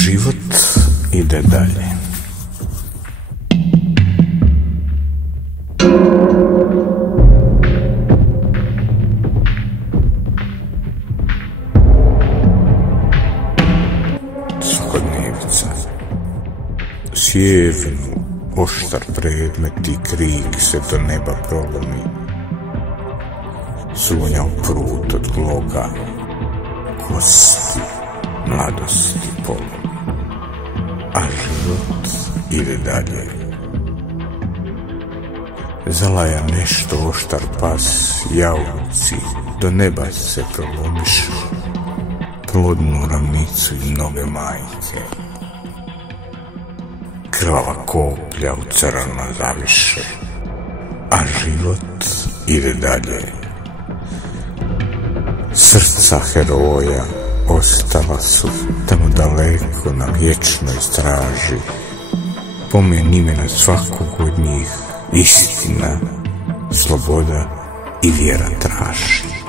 Život ide dalje. Svakodnevica. Sjevnu, oštar predmet i krik se do neba prolomi. Slunja u prut od gloga, kosti mladosti polomi. A život ide dalje. Zalaja nešto oštar pas, jauci do neba se prolomišu. Plodnu ravnicu i mnoge majke. Krvava koplja u crno zaviše, a život ide dalje. Srca heroja ostala su tamo daleko na vječnoj straži. Pomen imena svakog od njih istina, sloboda i vjera traži.